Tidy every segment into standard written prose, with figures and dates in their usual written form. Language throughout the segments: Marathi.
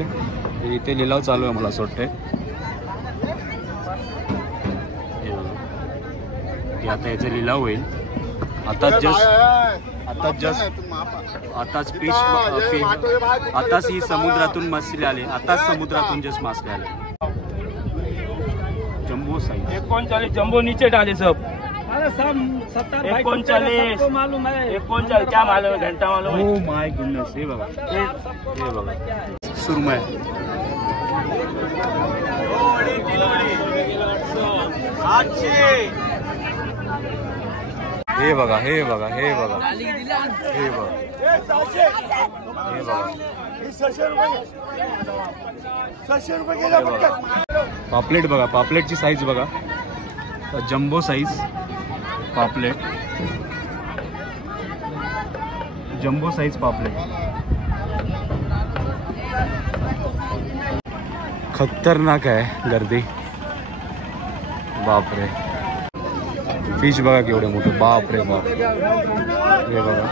इकडे इथे लिलाव चालू आहे मला असं वाटतंय। आता याचा लिलाव होईल। आताच ही समुद्रातून मासे आले। आताच समुद्रातून जस्ट मासे आले। जंबो साइज 39 जंबो नीचे डाले सब। अरे सब 70 39 को मालूम है। 39 क्या मालूम है, घंटा मालूम है। ओ माय गुडनेस, हे बघा, हे बघा सुरमई। हे बघा, हे बघा, हे बघा, हे बघा, हे बघा, पापलेट बघा, पापलेटची साईज बघा, जंबो साईज पापलेट, जंबो साईज पापलेट। खतरनाक आहे गर्दी, बापरे। फिश बघा केवढे मोठे, बाप रे बाप। हे बघा,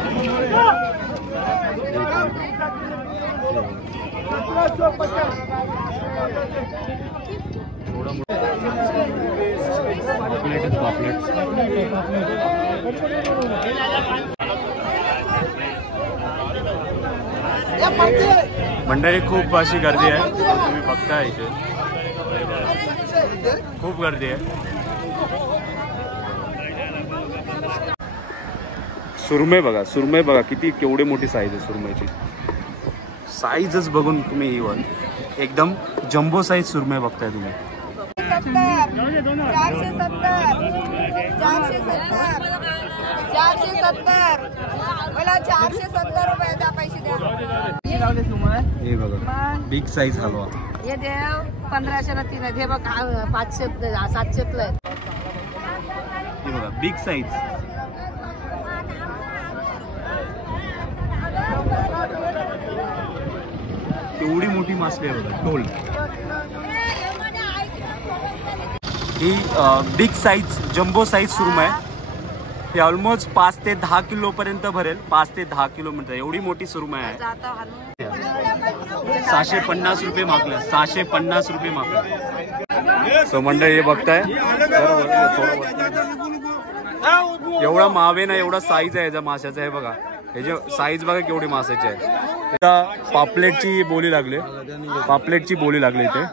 पापलेटच पापलेट। मंडळी खूप अशी गर्दी आहे, तुम्ही बघताय इथे खूप गर्दी आहे। सुरमई बघा, सुरमई बघा किती केवढे मोठी साईज आहे सुरमईची। साईजच बघून तुम्ही इवन एकदम जंबो साईज सुरमई बघताय तुम्ही। 470 रुपये द्या, पैसे द्या। हे बघा बिग साईज हलवा, हे देव 1500 ला 3 आहे। हे बघ 500 700 ला। हे बघा बिग साईज। एवढी मोठी मासली आहे बघा, टोल। ही बिग साईज जंबो साईज सुरमई आहे। हे ऑलमोस्ट 5 ते 10 किलो पर्यंत भरेल, 5 ते 10 किलो म्हणजे एवढी मोठी सुरमई आहे। 650 रुपये मागलं, 650 रुपये मागलं। सो मंडळी हे बघताय, एवढा मावे ना एवढा साईज आहे याचा माशाचा। हे बघा ह्याची साईज बघा केवढी माशाची आहे। पापलेटची बोली लागली, पापलेटची बोली लागली इथे।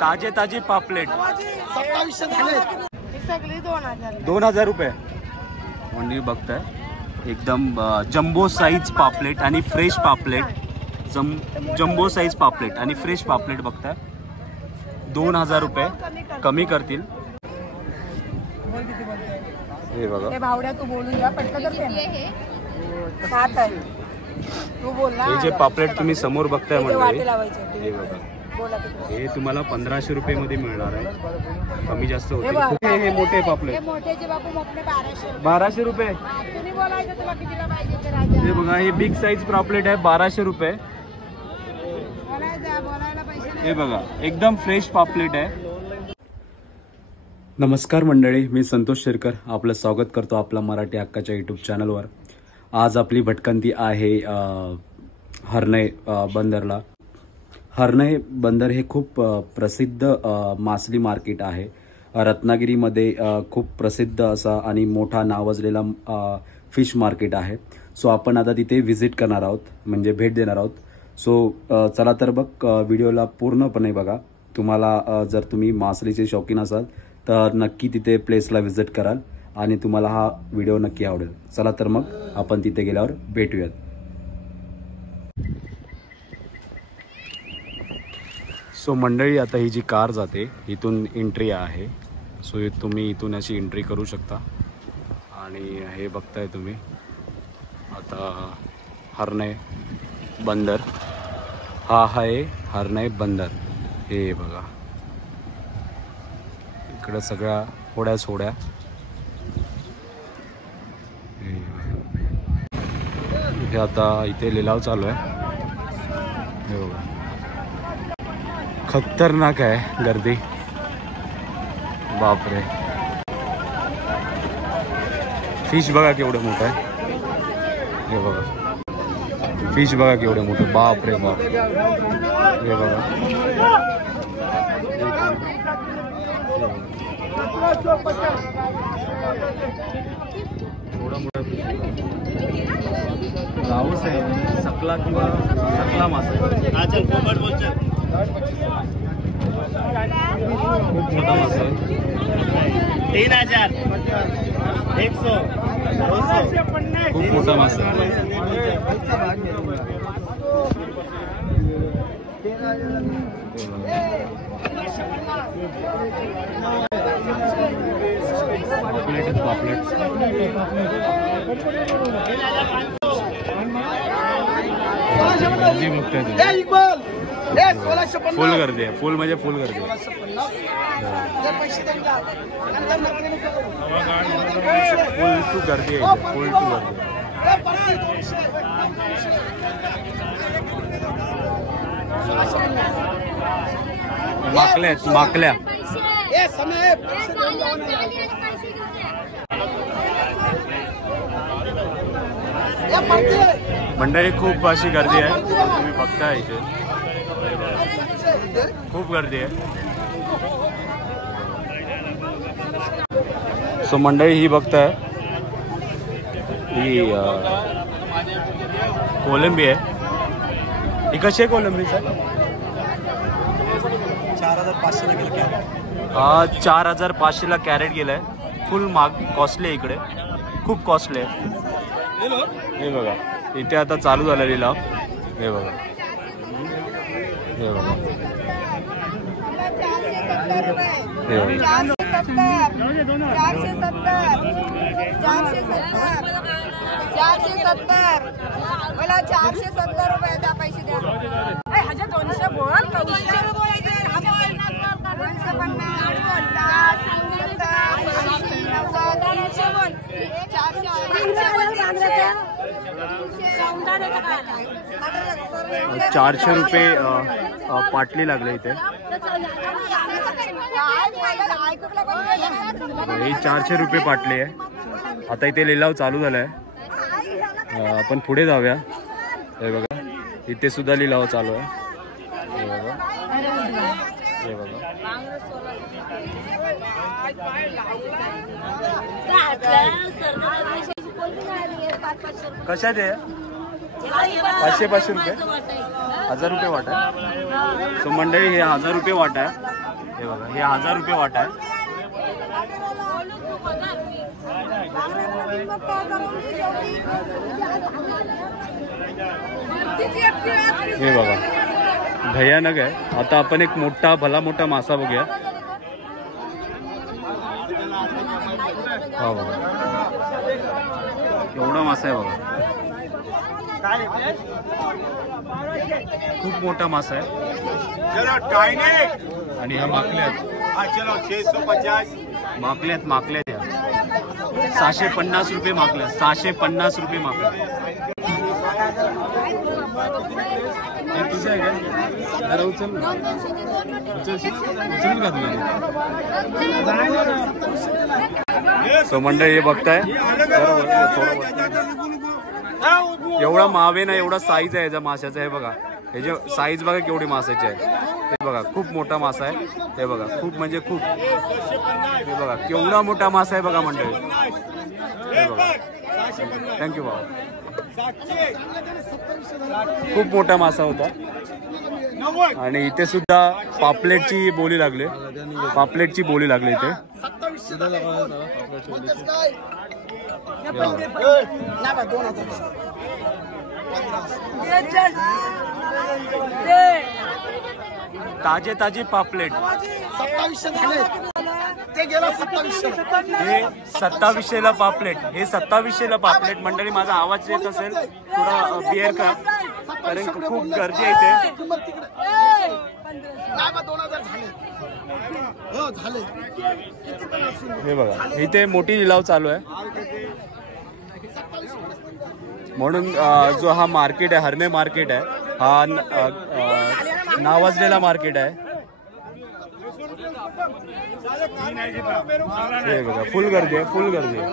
ताजे ताजे पापलेट 2000 रुपये म्हणजे बघताय। एकदम जंबो साईज पापलेट आणि फ्रेश पापलेट, जंबो साईज पापलेट आणि फ्रेश पापलेट बघताय। 2000 रुपये कमी करतील। हे बघा, भावड्या तू बोलून घ्या पटकन तर हे 7 आहे, तू बोल ना। हे जे पापलेट तुम्ही समोर बघताय मंडळी, हे बघा बोला हे तुम्हाला 1500 रुपये मध्ये मिळणार आहे, कमी जास्त होते। हे मोठे पापलेट, हे मोठेचे बापू मोठे 1200 रुपये। तुम्ही बोलायचं तुला कितीला पाहिजे ते राजा। हे बघा हे बिग साईज पापलेट आहे 1200 रुपये। बोलायला पैसे नाही। हे बघा एकदम फ्रेश पापलेट आहे। नमस्कार मंडळी, मी संतोष शेरकर, आपलं स्वागत करतो आपला मराठी हक्काच्या यूट्यूब चॅनलवर। आज आपली भटकंती आहे हर्नई बंदरला। हर्नई बंदर हे खूप प्रसिद्ध मासली मार्केट आहे। रत्नागिरीमध्ये खूप प्रसिद्ध असा आणि मोठा नावाजलेला फिश मार्केट आहे। सो आपण आता तिथे व्हिजिट करणार आहोत, म्हणजे भेट देणार आहोत। सो चला तर बघ, व्हिडिओला पूर्णपणे बघा। तुम्हाला जर तुम्ही मासलीचे शौकीन असाल तर नक्की तिथे प्लेसला व्हिजिट कराल आणि तुम्हाला हा व्हिडिओ नक्की आवडेल। चला तर मग आपण तिथे गेल्यावर भेटूयात। सो मंडळी आता ही जी कार जाते इथून एंट्री आहे। सो तुम्ही इथून अशी एंट्री करू शकता आणि हे बघताय तुम्ही आता हर्नई बंदर। हा आहे हर्नई बंदर। हे बघा इकडे सगळ्या होड्या सोड्या। हे आता इथे लिलाव चालू आहे। हे बघा खतरनाक आहे गर्दी, बापरे, फिश बघा केवढं मोठं आहे. हे बघा फिश बघा केवढं मोठं. बापरे बाप. हे बघा राऊस आहे, सकला किंवा सकला मासा. खूप मोठा मासा आहे. 3000 100 खूप मोठा मासा. पापलेट पापलेट. गर्दी बघताय तुम्ही. फुल गर्दी आहे. फुल म्हणजे फुल गर्दी. फुल टू गर्दी आहे. फुल टू गर्दी. माकल्या आहेत माकल्या. मंडळी खूप अशी गर्दी आहे तुम्ही बघताय इथे. खूप गर्दी आहे. सो मंडळी ही बघताय ही कोलंबी आहे. ही कशी आहे कोलंबी सर? 4500 गेलं कॅरेट. 4500 कॅरेट गेलाय. फुल महाग कॉस्टली आहे इकडे. खूप कॉस्टली आहे. हे बघा इथे आता चालू झाला लिलाव. हे बघा हे बघा हे बघा. 470 मला 470 रुपये द्या. पैसे द्या. 200 बोल. 200 रुपये दे. 400 रुपये पाटली लागले इथे. ही 400 रुपये पाटली आहे. आता इथे लिलाव चालू झालाय. आपण पुढे जाऊया. हे बघा इथे सुद्धा लिलाव चालू आहे. हे बघा हे बघा. कशात आहे? 500 रुपये. 1000 रुपये वाटा आहे. सो मंडळी हे 1000 रुपये वाटा आहे. हे बघा हे 1000 रुपये वाटा आहे. हे बघा भयानक आहे. आता आपण एक मोठा भला मोठा मासा बघूया. हा बघा एवढा मासा आहे बघा. खूप मोठा मासा आहे. आणि ह्या माकल्या आहेत. माकल्या आहेत माकल्या आहेत. 650 रुपये माकल्या. 650 रुपये माकल्या. तुझं आहे का? जरा उचल का तुला? सो मंडळी हे बघताय. एवढा मावे ना एवढा साईज आहे याचा माशाचा. हे बघा ह्याची साईज बघा केवढी मासाची आहे. हे बघा खूप मोठा मासा आहे. हे बघा खूप म्हणजे खूप. हे बघा केवढा मोठा मासा आहे बघा मंडळी. हे बघा थँक्यू बाबा. खूप मोठा मासा होता. आणि इथे सुद्धा पापलेटची बोली लागली. पापलेटची बोली लागली इथे. ताजे ताजे पापलेट. 2700ला पापलेट. हे 2700ला पापलेट. मंडळी माझा आवाज येत असेल थोडा बिअर का, कारण खूप गर्दी आहे इथे. हे बघा इथे मोठी लिलाव चालू आहे. म्हणून जो हा मार्केट आहे हरणे मार्केट आहे हा नावाजलेला मार्केट आहे. हे बघा फुल गर्दी आहे, फुल गर्दी आहे.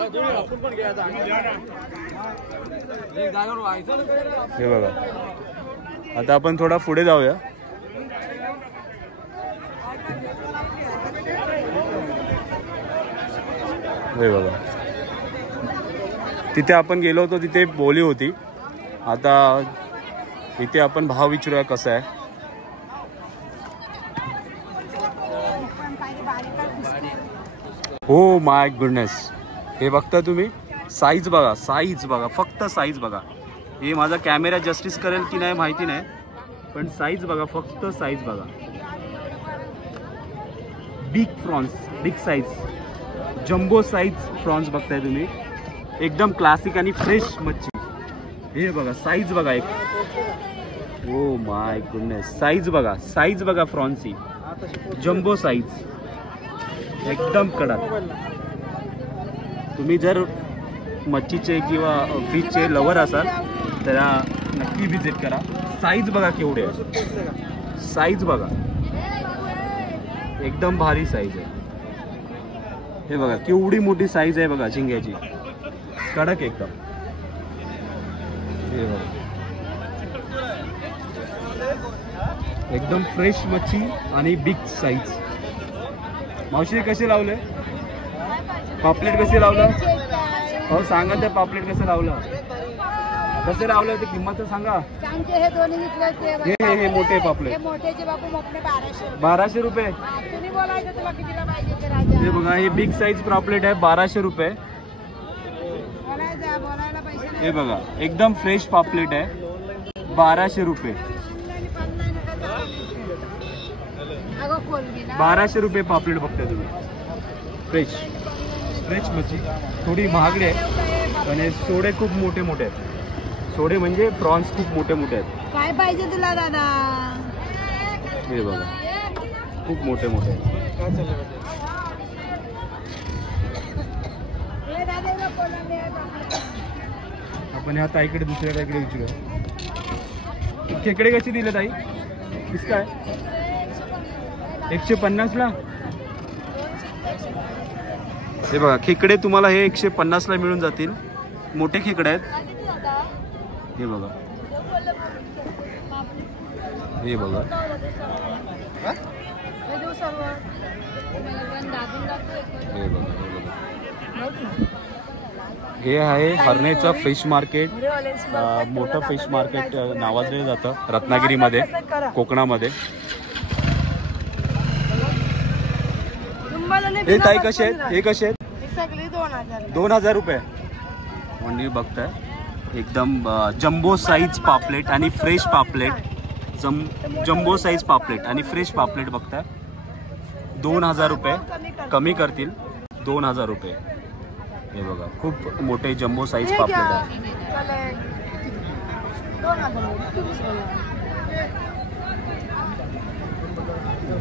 हे बघा आता आपण थोडा पुढे जाऊया. हे बघा तिथे आपण गेलो होतो, तिथे बोली होती. आता इथे आपण भाव विचारूया कसा आहे. हो माय गुडनेस, हे बघता तुम्ही साईज बघा, साईज बघा, फक्त साईज बघा. हे माझा कॅमेरा जस्टिस करेल की नाही माहिती नाही, पण साईज बघा, फक्त साईज बघा. Big prawns, big size, jumbo size prawns बघताय तुम्ही. एकदम क्लासिक आणि फ्रेश मच्छी. हे बघा साईज बघा एक. ओ माय गुडनेस, साईज बघा, साईज बघा प्रॉन्सची, जम्बो साईज, एकदम कडक. तुम्ही जर मच्छीचे किंवा फिशचे लवर असाल तर नक्की विजिट करा. साईज बघा केवढे आहे, साईज बघा, एकदम भारी साईज आहे. हे बघा केवढी मोठी साईज आहे बघा झिंग्याची, कडक एकदम. हे बघा एकदम फ्रेश मच्छी आणि बिग साईज. मावशी कसे लावले पापलेट, कसे लावलं हो सांगा. ते पापलेट कसं लावलं, कसे लावलं ते किंमत सांगा. हे दोन्ही हे मोठे पापलेट मोठेचे बापू मोठे 1200 रुपये. तुम्ही बोलायचं तुला कितीला पाहिजे ते राजा. हे बघा हे बिग साईज पापलेट आहे 1200 रुपये. बोलायला पैसे हे बघा एकदम फ्रेश पापलेट आहे 1200 रुपये. 1200 रुपये पापलेट बघताय तुम्ही. फ्रेश फ्रेश मच्छी, थोडी महागडी आहे पण हे सोडे खूप मोठे मोठे आहेत. सोडे म्हणजे प्रॉन्स खूप मोठे मोठे आहेत. काय पाहिजे तुला दादा. हे बघा खूप मोठे मोठे आहेत. आपण ह्या ताईकडे दुसऱ्या ताईकडे विचारूया. खेकडे कशी दिले ताई, किस काय 150 ला. हे बघा खेकडे तुम्हाला हे 150 ला मिळून जातील. मोठे खेकडे आहेत. हे बघा, हे बघा हे आहे हरणेचं फिश मार्केट. मोठं फिश मार्केट नावाजलं जातं रत्नागिरीमध्ये, कोकणामध्ये. हे ताई कसे आहेत, हे कसे आहेत. 2000 रुपये. मंडळी बघताय एकदम जम्बो साईज पापलेट आणि फ्रेश पापलेट. जम्बो साईज पापलेट आणि फ्रेश पापलेट बघताय 2000 रुपये. कमी करतील 2000 रुपये. हे बघा खूप मोठे जम्बो साईज पापलेट आहे.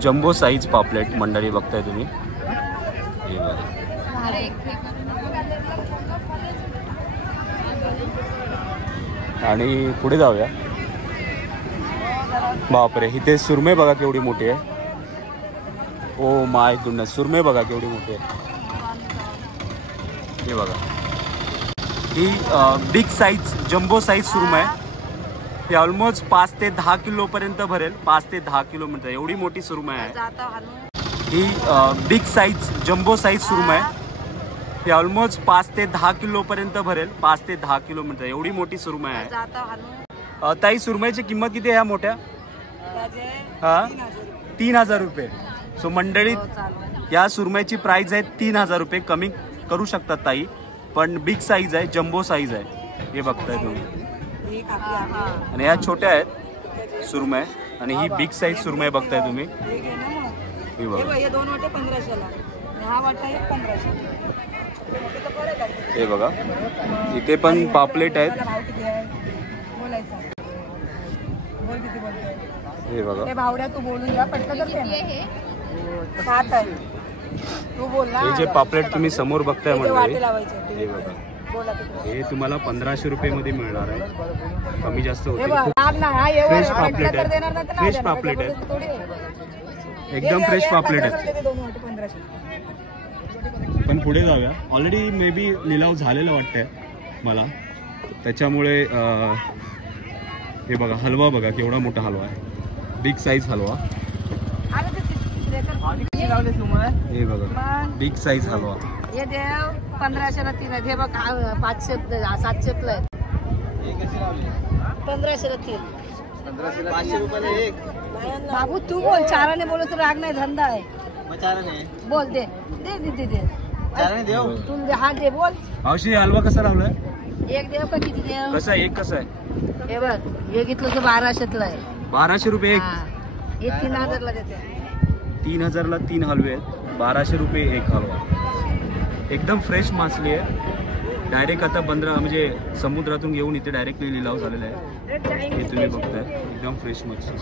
जम्बो साईज पापलेट मंडळी बघताय तुम्ही. हे बघा आणि पुढे जाऊया. बापरे इथे सुरमई बघा केवढी मोठी आहे. ओ माय गुडनेस, सुरमई बघा केवढी मोठी आहे. हे बघा ही बिग साईज जम्बो साईज सुरमई आहे. ही ऑलमोस्ट 5 ते 10 किलो पर्यंत भरेल. 5 ते 10 किलोमीटर एवढी मोठी सुरमई आहे. ही बिग साईज जम्बो साईज सुरमई आहे. ही ऑलमोस्ट 5 ते 10 किलो पर्यंत भरेल. 5 ते 10 किलोमीटर एवढी मोठी सुरमई आहे. ताई सुरमईची किंमत किती आहे ह्या मोठ्या. हा 3000 रुपये. सो मंडळीत या सुरमईची प्राइस आहे 3000 रुपये. कमी करू शकतात ताई, पण बिग साईज आहे, जम्बो साईज आहे. हे बघताय तुम्ही. आणि ह्या छोट्या आहेत सुरमई आणि ही बिग साईज सुरमई बघताय तुम्ही. हे बघा हे बघा इथे पण पापलेट आहेत. हे बघा भावड्या तू बोलून घ्या पटकन. सात आहे तू बोल ना. हे जे पापलेट तुम्ही समोर बघताय मंडळी, हे बघा हे तुम्हाला 1500 रुपये मध्ये मिळणार आहे. कमी जास्त होते. फ्रेश पापलेट आहे, फ्रेश पापलेट आहे, एकदम फ्रेश पापलेट आहे. पण पुढे जाऊया. ऑलरेडी मे बी लिलाव झालेलं वाटतंय मला, त्याच्यामुळे हे बघा हलवा बघा केवढा मोठा हलवा आहे, बिग साईज हलवा. हे बघा बिग साईज हलवा. हे देव 1500ला 3 आहेत. हे बघ 500 700ला आहेत. 1500ला 3. 500 रुपयाला एक. बाबू तू बोल, चाराने बोलू तर राग नाही, धंदा आहे. मग चाराने बोल दे दे दे दे दे चाराने देव. तू दे, हा दे बोल. मावशी हलवा कसा लावलाय? एक देव का किती देव? कसा आहे? एक कसा आहे? हे बघ हे घेतलं तर 1200ला आहे. 1200 रुपये एक. हा. हे 3000ला देते. 3000ला 3 हलवे आहेत. 1200 रुपये एक हलवा. एकदम फ्रेश मासली आहे. डायरेक्ट आता म्हणजे समुद्रातून घेऊन इथे डायरेक्टली लिलाव झालेला आहे. हे तुम्ही बघताय एकदम फ्रेश मच्छी.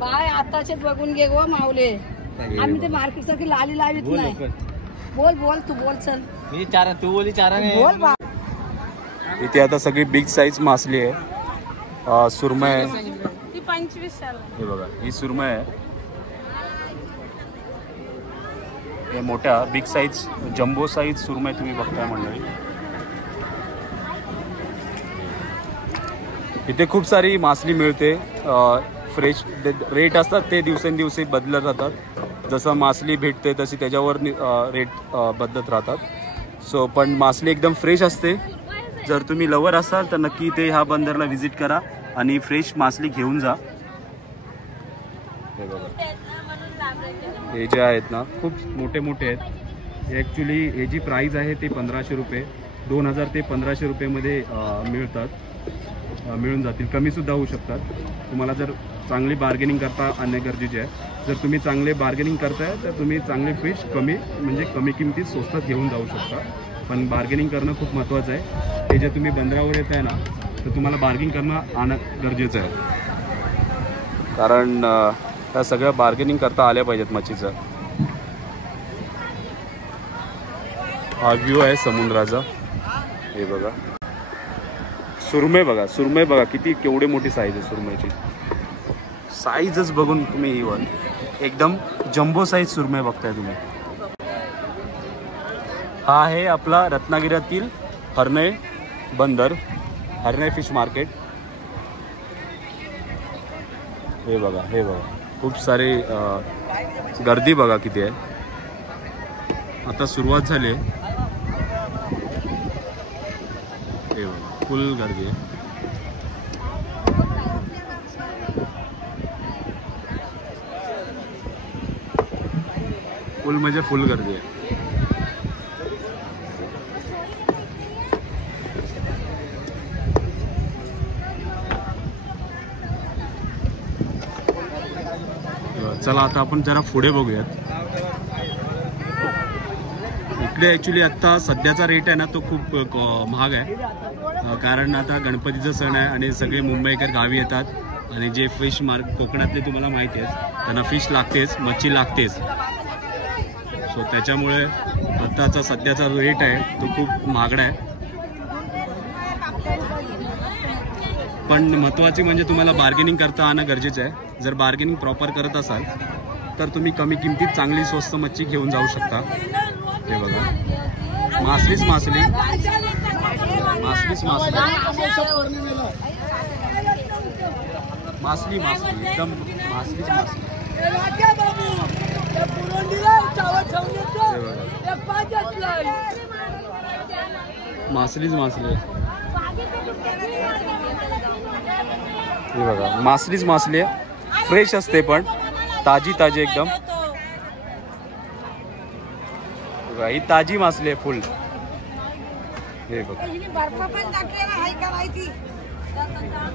बाय आताचे बघून घे गो माऊले. आम्ही ते मार्केट सारखी लाली लावित नाही. बोल बोल तू बोल चल. मी तू बोली चाराने बोल बा. इथे आता सगळी बिग साईज मासली आहे. सुरमई आहे. ती 2500ला. हे बघा ही सुरमई आहे. हे मोठ्या बिग साईज जम्बो साईज सुरमई तुम्ही बघताय मंडळी. इथे खूप सारी मासली मिळते. फ्रेश रेट असतात ते दिवसेंदिवस बदलत राहतात. जसं मासली भेटते तशी त्याच्यावर रेट बदलत राहतात. सो पण मासली एकदम फ्रेश असते. जर तुम्ही लवर असाल तर नक्की ते ह्या बंदरला व्हिजिट करा आणि फ्रेश मासली घेऊन जा. हे बघा हे जे आहेत ना खूप मोठे मोठे आहेत. हे ॲक्च्युली हे जी प्राईस आहे ते 1500 रुपये 2000 ते 1500 रुपयेमध्ये मिळून जातील. कमीसुद्धा होऊ शकतात. तुम्हाला जर चांगली बार्गेनिंग करता आणणे गरजेचे आहे. जर तुम्ही चांगले बार्गेनिंग करताय तर तुम्ही चांगले फिश कमी किमतीत स्वस्तात घेऊन जाऊ शकता. पण बार्गेनिंग करणं खूप महत्त्वाचं आहे. हे जे तुम्ही बंदरावर येत आहे ना तर तुम्हाला बार्गेनिंग करणं गरजेचं आहे. कारण त्या सगळ्या बार्गेनिंग करता आल्या पाहिजेत मच्छीचं. हा व्ह्यू आहे समुद्राचा. हे बघा सुरमई बघा केवढी मोठी साईज आहे सुरमईची. साईजच बघून तुम्ही इव्हन एकदम जम्बो साईज सुरमई बघताय तुम्ही. हा आहे आपला रत्नागिरीतील हर्नई बंदर, हर्नई फिश मार्केट. हे बघा खूप सारी गर्दी बघा किती आहे. आता सुरुवात झाली आहे. हे बघा फुल गर्दी आहे. फुल म्हणजे फुल गर्दी आहे. चला आता आपण जरा पुढे बघूयात. इकडे ॲक्च्युली आत्ता सध्याचा रेट आहे ना तो खूप महाग आहे. कारण आता गणपतीचा सण आहे आणि सगळे मुंबईकर गावी येतात आणि जे फिश कोकणातले तुम्हाला माहिती आहे त्यांना फिश लागतेच, मच्छी लागतेच. सो त्याच्यामुळे आत्ताचा सध्याचा रेट आहे तो खूप महागडा आहे. पण महत्त्वाचे म्हणजे तुम्हाला बार्गेनिंग करता आणणं गरजेचं आहे. जर बार्गेनिंग प्रॉपर करत असाल तर तुम्ही कमी किमतीत चांगली स्वस्त मच्छी घेऊन जाऊ शकता. हे बघा मासली एकदम मासली. मासलीच हे बघा मासली आहे. फ्रेश असते पण ताजी एकदम. ही ताजी मासली आहे फुल. हे बघा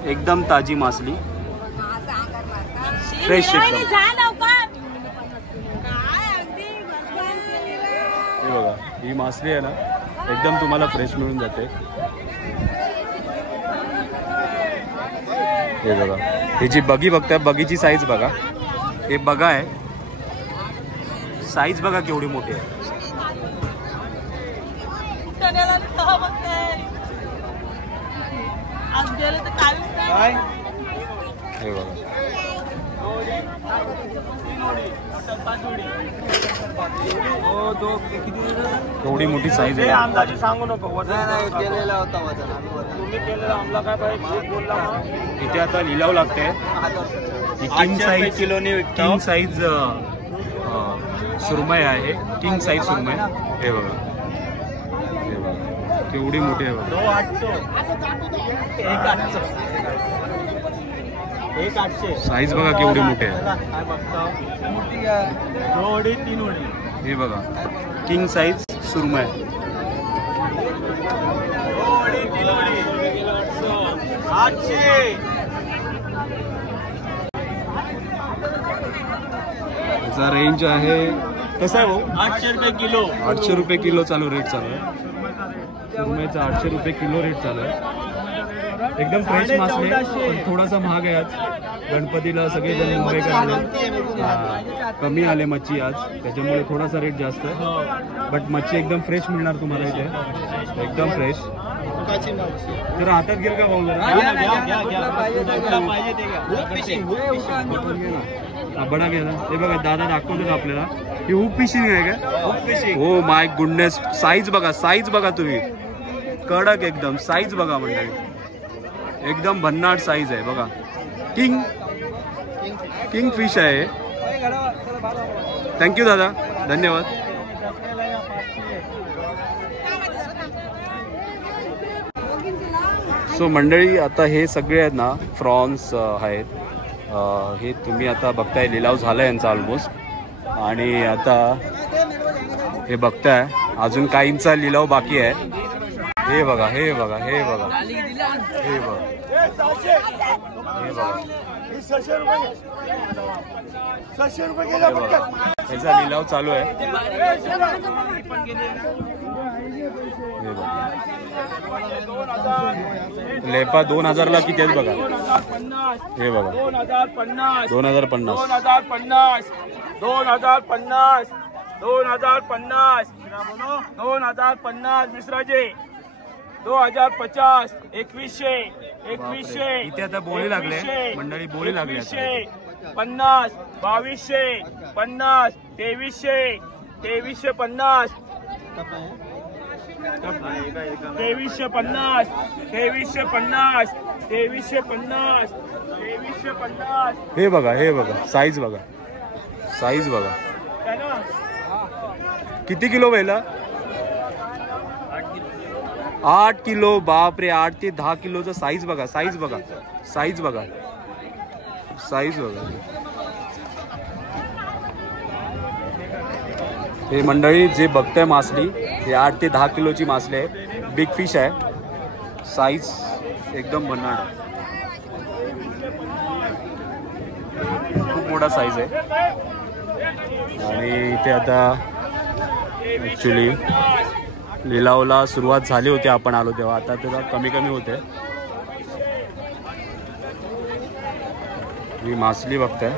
एकदम ताजी मासली फ्रेश एकदम. हे बघा ही मासली आहे ना एकदम तुम्हाला फ्रेश मिळून जाते. हे बघा ही जी बगी बघताय बगीची साईज बघा. हे बघा आहे साईज बघा केवढी मोठी आहे. हे बघा एवढी मोठी साईज आहे. अंदाजे सांगू नको केलेला होता तुम्ही केलेला आमला काय पाहिजे बोलला. इथे आता लिलाव लागते. किंग साईज किलोने किंग साईज सुरमई आहे. किंग साईज सुरमई हे बघा, हे बघा केवढी मोठी आहे बघा. 800 साईज बघा केवढी मोठी आहे. हे बघा किंग साईज सुरमई. 800 याचा रेंज आहे कसं आहे भाऊ? 800 रुपये किलो. 800 रुपये किलो चालू रेट चालू आहे. सुरमईचा 800 रुपये किलो रेट चालू आहे. एकदम फ्रेश मासले, पण थोडासा महाग आहे आज. गणपतीला सगळेजण मुंबईकर आले, कमी आले मच्छी आज, त्याच्यामुळे थोडासा रेट जास्त आहे. बट मच्छी एकदम फ्रेश मिळणार तुम्हाला इथे, एकदम फ्रेश. जरा हातात घेईल का भाऊ? बडा घ्या. हे बघा दादा दाखवतो आपल्याला. ही हुक फिशिंग आहे का? Hook fishing. हो माय गुडनेस. साईज बघा, साईज बघा तुम्ही, कडक एकदम. साईज बघा मंडळी, एकदम भन्नाट साईज आहे बघा. किंग फिश आहे. थँक्यू दादा, धन्यवाद. सो मंडळी, आता हे सगळे आहेत ना फ्रॉन्स आहेत. हे तुम्ही आता बघताय, लिलाव झाला यांचा ऑलमोस्ट. आणि आता हे बघताय अजून काहींचा लिलाव बाकी आहे. हे बघा, हे बघा, हे बघा, हे बघा, हे बघा, याचा लिलाव चालू आहे. लेपा 2000ला किती आहेत बघा. हे बघा 2050 2050 मिश्राजी 2050 2100 इथे आता बोली लागले मंडळी, बोली लागले. 50 2200 50 2300 2350 2350 2350 2350 2350. हे बघा, हे बघा साईज बघा, साईज बघा. किती किलो व्हायला? 8 किलो. बापरे, 8 ते 10 किलोचा साईज बघा. साईज बघा, साईज बघा, साईज बघा. हे मंडळी जे बघताय मासली, हे 8 ते 10 किलोची मासली आहे. बिग फिश आहे. साईज एकदम भन्नाट आहे, खूप मोठा साईज आहे. आणि इथे आता ॲक्च्युली लिलावला सुरुवात झाली होती, आपण आलो तेव्हा. आता थोडा कमी कमी होते. ही मासली बघताय.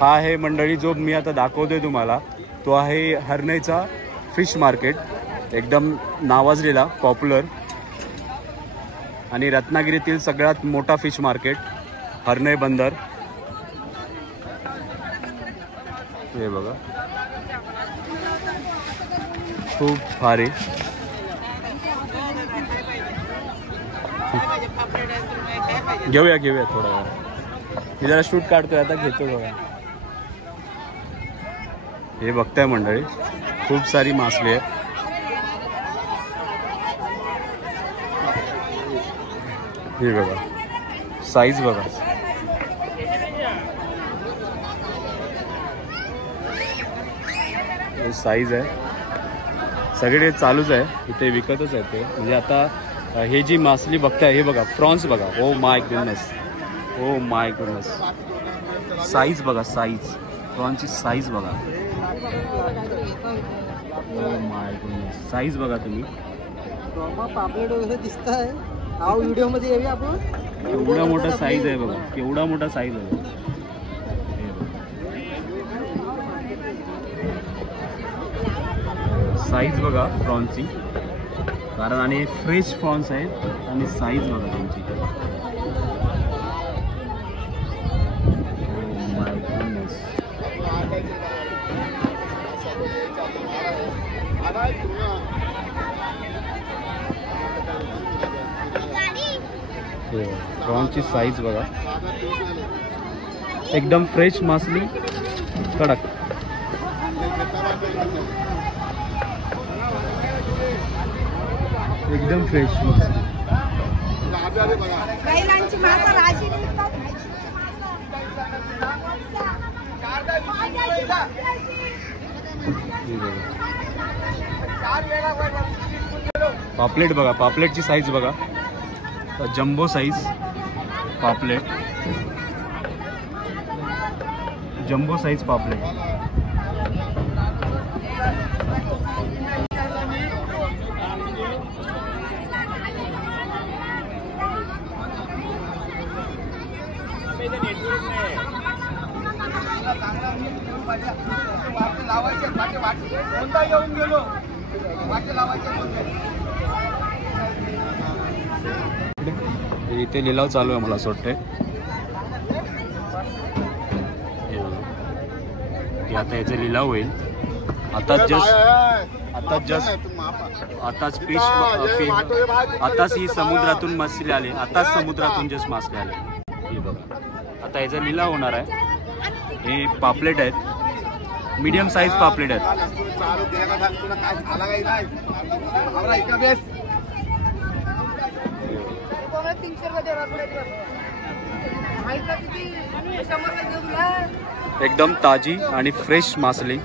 हा आहे मंडळी जो मी आता दाखवतोय तुम्हाला, तो आहे हर्नईचा फिश मार्केट. एकदम नावाजलेला, पॉप्युलर आणि रत्नागिरीतील सगळ्यात मोठा फिश मार्केट हर्नई बंदर. हे बघा, खूप भारी. घेऊया घेऊया थोडा वेळ. मी जरा शूट काढतोय आता, घेतो बघा. हे बघताय मंडळी, खूप सारी मासली आहे. हे बघा, साईज बघा. हे साईज आहे. सगळे चालूच आहे इथे, विकतच आहे ते. म्हणजे आता हे जी मासली बघताय, हे बघा फ्रॉन्स बघा. Oh my goodness, oh my goodness. Size बघा, साईज प्रॉन्सची साईज बघा. ओ माय गुडनेस, साईज बघा तुम्ही. पापलेट वगैरे दिसत आहे. हा व्हिडिओ मध्ये येऊया आपण. केवढा मोठा साईज आहे बघा, केवढा मोठा साईज आहे. साईज बघा प्रॉन्सची, कारण आणि फ्रेश प्रॉन्स आहेत. आणि साईज बघा त्यांची. प्रॉन्सची साईज बघा, एकदम फ्रेश मासली, कडक. एकदम फ्रेश मासली. पापलेट बघा, पापलेटची साईज बघा, जम्बो साईज पापलेट, जम्बो साईज पापलेट. इथे लिलाव चालू आहे मला असं वाटतंय. आता याचे लिलाव होईल. आताच ही समुद्रातून मासे आले, आताच समुद्रातून जस्ट मासे आले. हे बघा, आता याचा लिलाव होणार आहे. हे पापलेट आहेत, मीडियम साईज पापलेट आहेत. एकदम ताजी आणि फ्रेश मासली.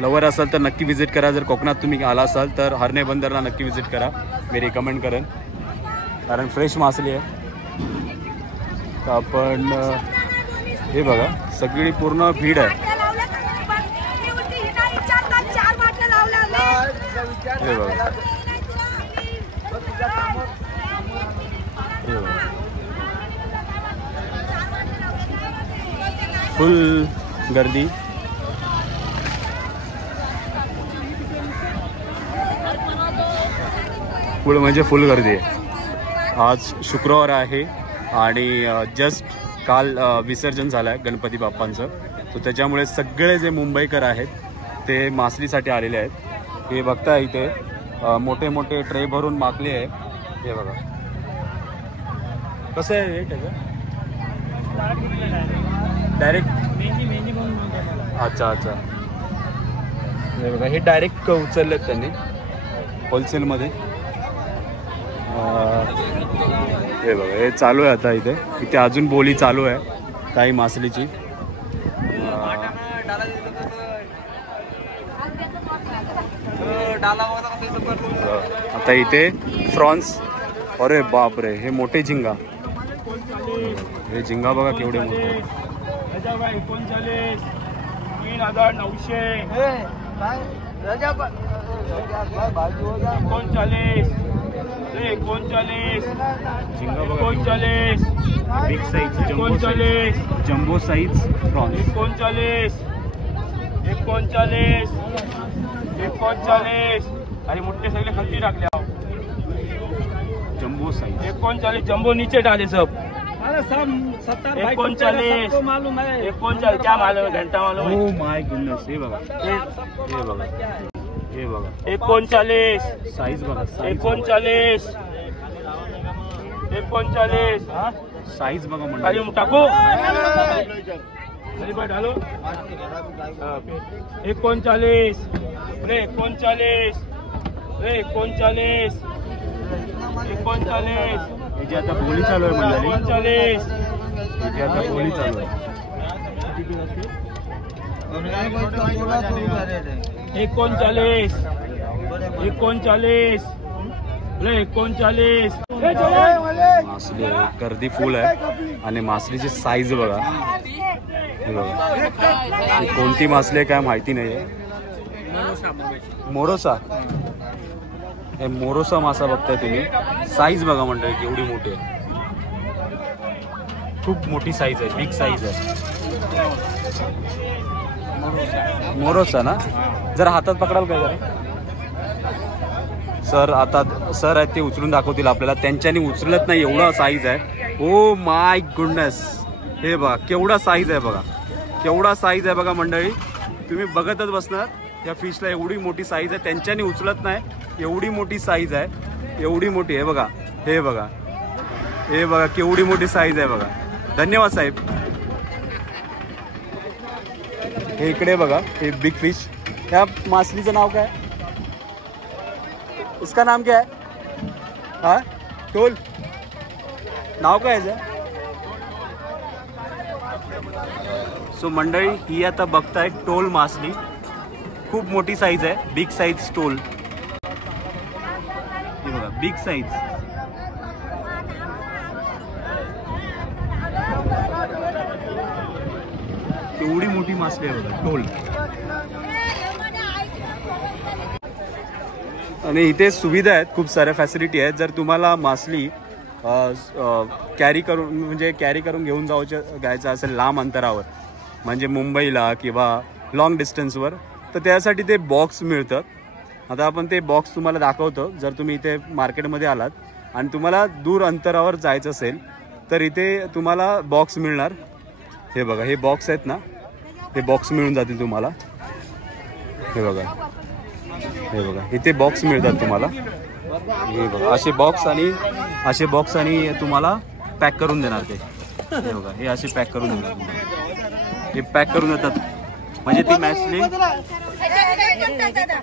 लवर असाल तर नक्की विजिट करा. जर कोकणात तुम्ही आला असाल तर हर्णे बंदरला नक्की विजिट करा, मी रिकमेंड करेन, कारण फ्रेश मासली आहे. तर आपण हे बघा, सगळी पूर्ण भीड आहे. हे बघा, फुल गर्दी. फुल म्हणजे फुल गर्दी आहे. आज शुक्रवार आहे आणि जस्ट काल विसर्जन झालं आहे गणपती बाप्पांचं. तर त्याच्यामुळे सगळे जे मुंबईकर आहेत ते मासलीसाठी आलेले आहेत. हे बघता इथे मोठे मोठे ट्रे भरून मागले आहे. हे बघा कसं आहे रेट आहे डायरेक्ट. अच्छा अच्छा, हे बघा, हे डायरेक्ट उचललेत त्यांनी होलसेलमध्ये. हे बघा, हे चालू आहे आता इथे. इथे अजून बोली चालू आहे काही मासलीची. आता इथे फ्रॉन्स. अरे बापरे, हे मोठे झिंगा. हे झिंगा बघा केवढे मोठे. 39 big size jumbo size prawns. 39 अरे मोठे सगळे खाली टाकले. जम्बो साईज 39 जम्बो नीचे डाले सब. 39 मालूम है. 39 क्या मालूम है, घंटा मालूम है. Oh my goodness. हे बघा, हे बघा, हे बघा, 39 साईज बघा. 39 साईज बघा म्हणजे. खाली टाकू खाली ढालो. 39 जे आता बोली चालू आहे मंडळी. 39 जे आता बोली चालू आहे. 39 मासली आहे, गर्दी फुल आहे. आणि मासलीची साईज बघा. हे बघा, ही कोणती मासली आहे काय माहिती नाही आहे. मोरोसा. हे मोरोसा मासा बघताय तुम्ही. साईज बघा मंडळी केवढी मोठी आहे. खूप मोठी साईज आहे, बिग साईज आहे. मोरोसा ना. जरा हातात पकडाल काय जरा. सर आता सर आहेत ते उचलून दाखवतील आपल्याला. त्यांच्यानी उचलत नाही एवढा साईज आहे. Oh my goodness. हे बघा केवढा साईज आहे बघा, केवढा साईज आहे बघा मंडळी. तुम्ही बघतच बसणार. या फिशला एवढी मोठी साईज आहे, त्यांच्यानी उचलत नाही, एवढी मोठी साईज आहे, एवढी मोठी आहे बघा. हे बघा, हे बघा केवढी मोठी साईज आहे बघा. धन्यवाद साहेब. हे इकडे बघा, हे बिग फिश. या मासलीचं नाव काय? इसका नाम क्या है? हा टोल, नाव काय आहे? सो मंडळी, ही आता बघताय टोल मासली. खूप मोठी साईज आहे, बिग साईज टोल. हे बघा बिग साईज. एवढी मोठी मासली आहे बघा टोल. आणि इथे सुविधा आहेत, खूप साऱ्या फॅसिलिटी आहेत. जर तुम्हाला मासली कॅरी करून घेऊन जायचं असेल लांब अंतरावर, म्हणजे मुंबईला किंवा लॉंग डिस्टन्सवर, तर त्यासाठी ते बॉक्स मिळतात. आता आपण ते बॉक्स तुम्हाला दाखवतो. जर तुम्ही इथे मार्केटमध्ये आलात आणि तुम्हाला दूर अंतरावर जायचं असेल तर इथे तुम्हाला बॉक्स मिळणार. हे बघा, हे बॉक्स आहेत ना, हे बॉक्स मिळून जातील तुम्हाला. हे बघा, हे बघा इथे बॉक्स मिळतात तुम्हाला. हे बघा असे बॉक्स आणि तुम्हाला पॅक करून देणार ते. हे बघा, हे असे पॅक करून देणार तुम्हाला. हे पॅक करून देतात म्हणजे ती मासली,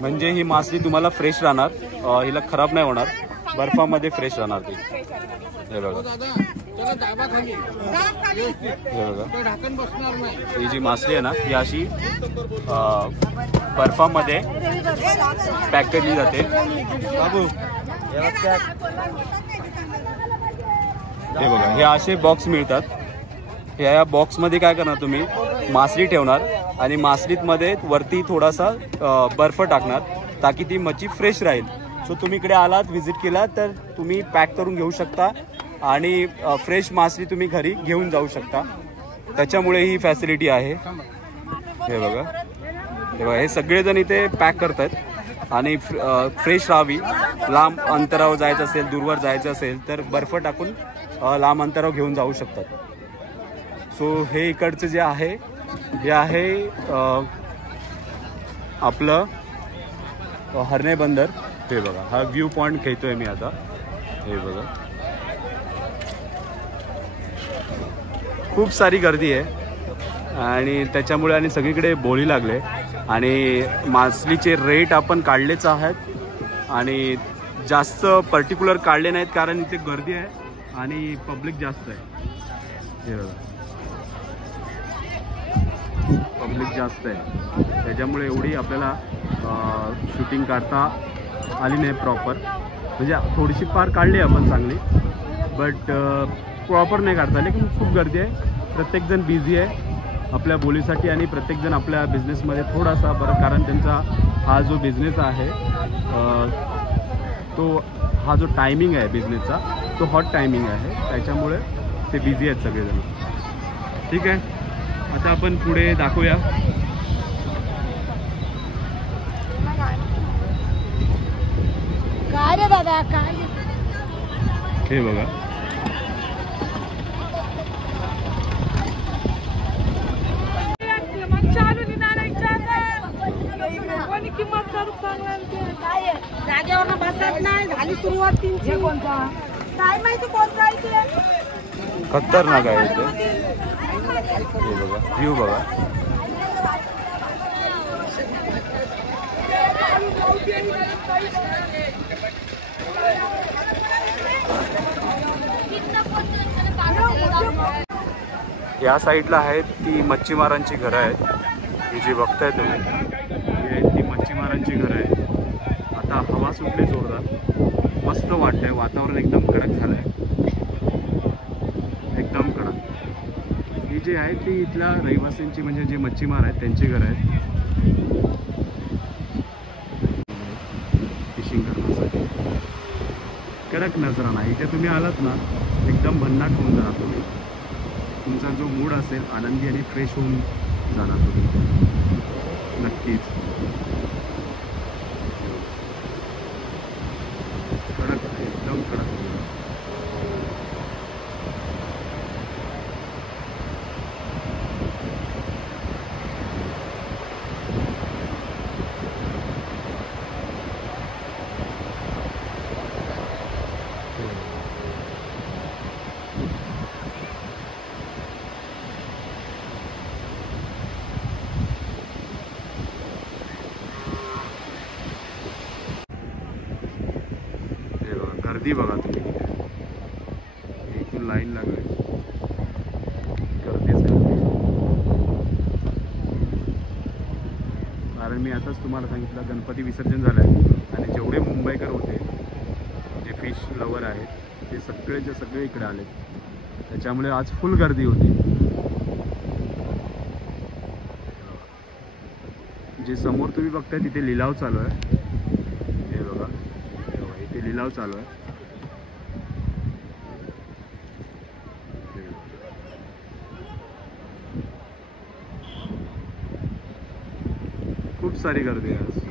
म्हणजे ही मासली तुम्हाला फ्रेश राहणार, हिला खराब नाही होणार, बर्फामध्ये फ्रेश राहणार ती. हे बघा, हे बघा ही जी मासली आहे ना, ही अशी बर्फामध्ये पॅक केली जाते. हे बघा, हे असे बॉक्स मिळतात. या बॉक्समध्ये काय करणार तुम्ही, मासली ठेवणार आणि मासलीमध्ये वरती थोडासा बर्फ टाकणार, ताकी ती मच्छी फ्रेश राहील. सो तुम्ही इकडे आलात, व्हिजिट केलात तर तुम्ही पॅक करून घेऊ शकता आणि फ्रेश मासली तुम्ही घरी घेऊन जाऊ शकता. त्याच्यामुळे ही फॅसिलिटी आहे. हे बघा, हे सगळेजण इथे पॅक करतात आणि फ्रेश राहावी. लांब अंतरावर जायचं असेल, दूरवर जायचं असेल तर बर्फ टाकून लांब अंतरावर घेऊन जाऊ शकतात. सो हे इकडचं जे आहे, हे आहे आपलं हर्णे बंदर. हे बघा, हा व्ह्यू पॉइंट घेतोय मी आता. हे बघा, खूप सारी गर्दी आहे आणि त्याच्यामुळे आणि सगळीकडे बोली लागले आणि मासलीचे रेट आपण काढलेच आहेत आणि जास्त पर्टिक्युलर काढले नाहीत, कारण इथे गर्दी आहे आणि पब्लिक जास्त आहे. हे बघा, पब्लिक जास्त आहे, त्याच्यामुळे एवढी आपल्याला शूटिंग काढता आली नाही प्रॉपर. म्हणजे थोडीशी पार काढली आपण चांगली, बट प्रॉपर नाही काढता आली. पण खूप गर्दी आहे, प्रत्येकजण बिझी आहे आपल्या बोलीसाठी आणि प्रत्येकजण आपल्या बिझनेसमध्ये थोडासा बरं, कारण त्यांचा हा जो बिझनेस आहे तो हा जो टायमिंग आहे बिझनेसचा तो हॉट टायमिंग आहे, त्याच्यामुळे ते बिझी आहेत सगळेजण. ठीक आहे, आता आपण पुढे दाखवूया. काय रे दादा, काय हे बघा, जागेवर बसत नाही, झाली सुरुवात तीनची. कोणता काय माहिती, कोणता आहे खतरनाक आहे इथे. हे बघा, व्ह्यू बघा. या साईडला आहेत ती मच्छीमारांची घरं आहेत. ही जी बघताय तुम्ही, ती मच्छीमारांची घरं आहेत. आता हवा सुटली जोरदार, मस्त वाटतंय, वातावरण एकदम कडक झालंय, एकदम कडक. ही जी आहे ती इथल्या रहिवासींची, म्हणजे जे मच्छीमार आहेत त्यांची घरं आहेत, फिशिंग करण्यासाठी. कडक नजराणा. इथे तुम्ही आलात ना, एकदम भन्नाट होऊन जाणार तुम्ही. तुमचा जो मूड असेल आनंदी आणि फ्रेश होऊन जाणार तुम्ही नक्कीच. कडक आहे, एकदम कडक. गर्दी बघा तुम्ही, एकूण लाईन लागली, गर्दीच गर्दी. कारण मी आताच तुम्हाला सांगितलं गणपती विसर्जन झालं आहे आणि जेवढे मुंबईकर होते जे फिश लवर आहेत ते सगळेचे सगळे इकडे आले, त्याच्यामुळे आज फुल गर्दी होती. जे समोर तुम्ही बघताय तिथे लिलाव चालू आहे, हे बघा इथे लिलाव चालू आहे. खूप सारी गर्दी आहे आज.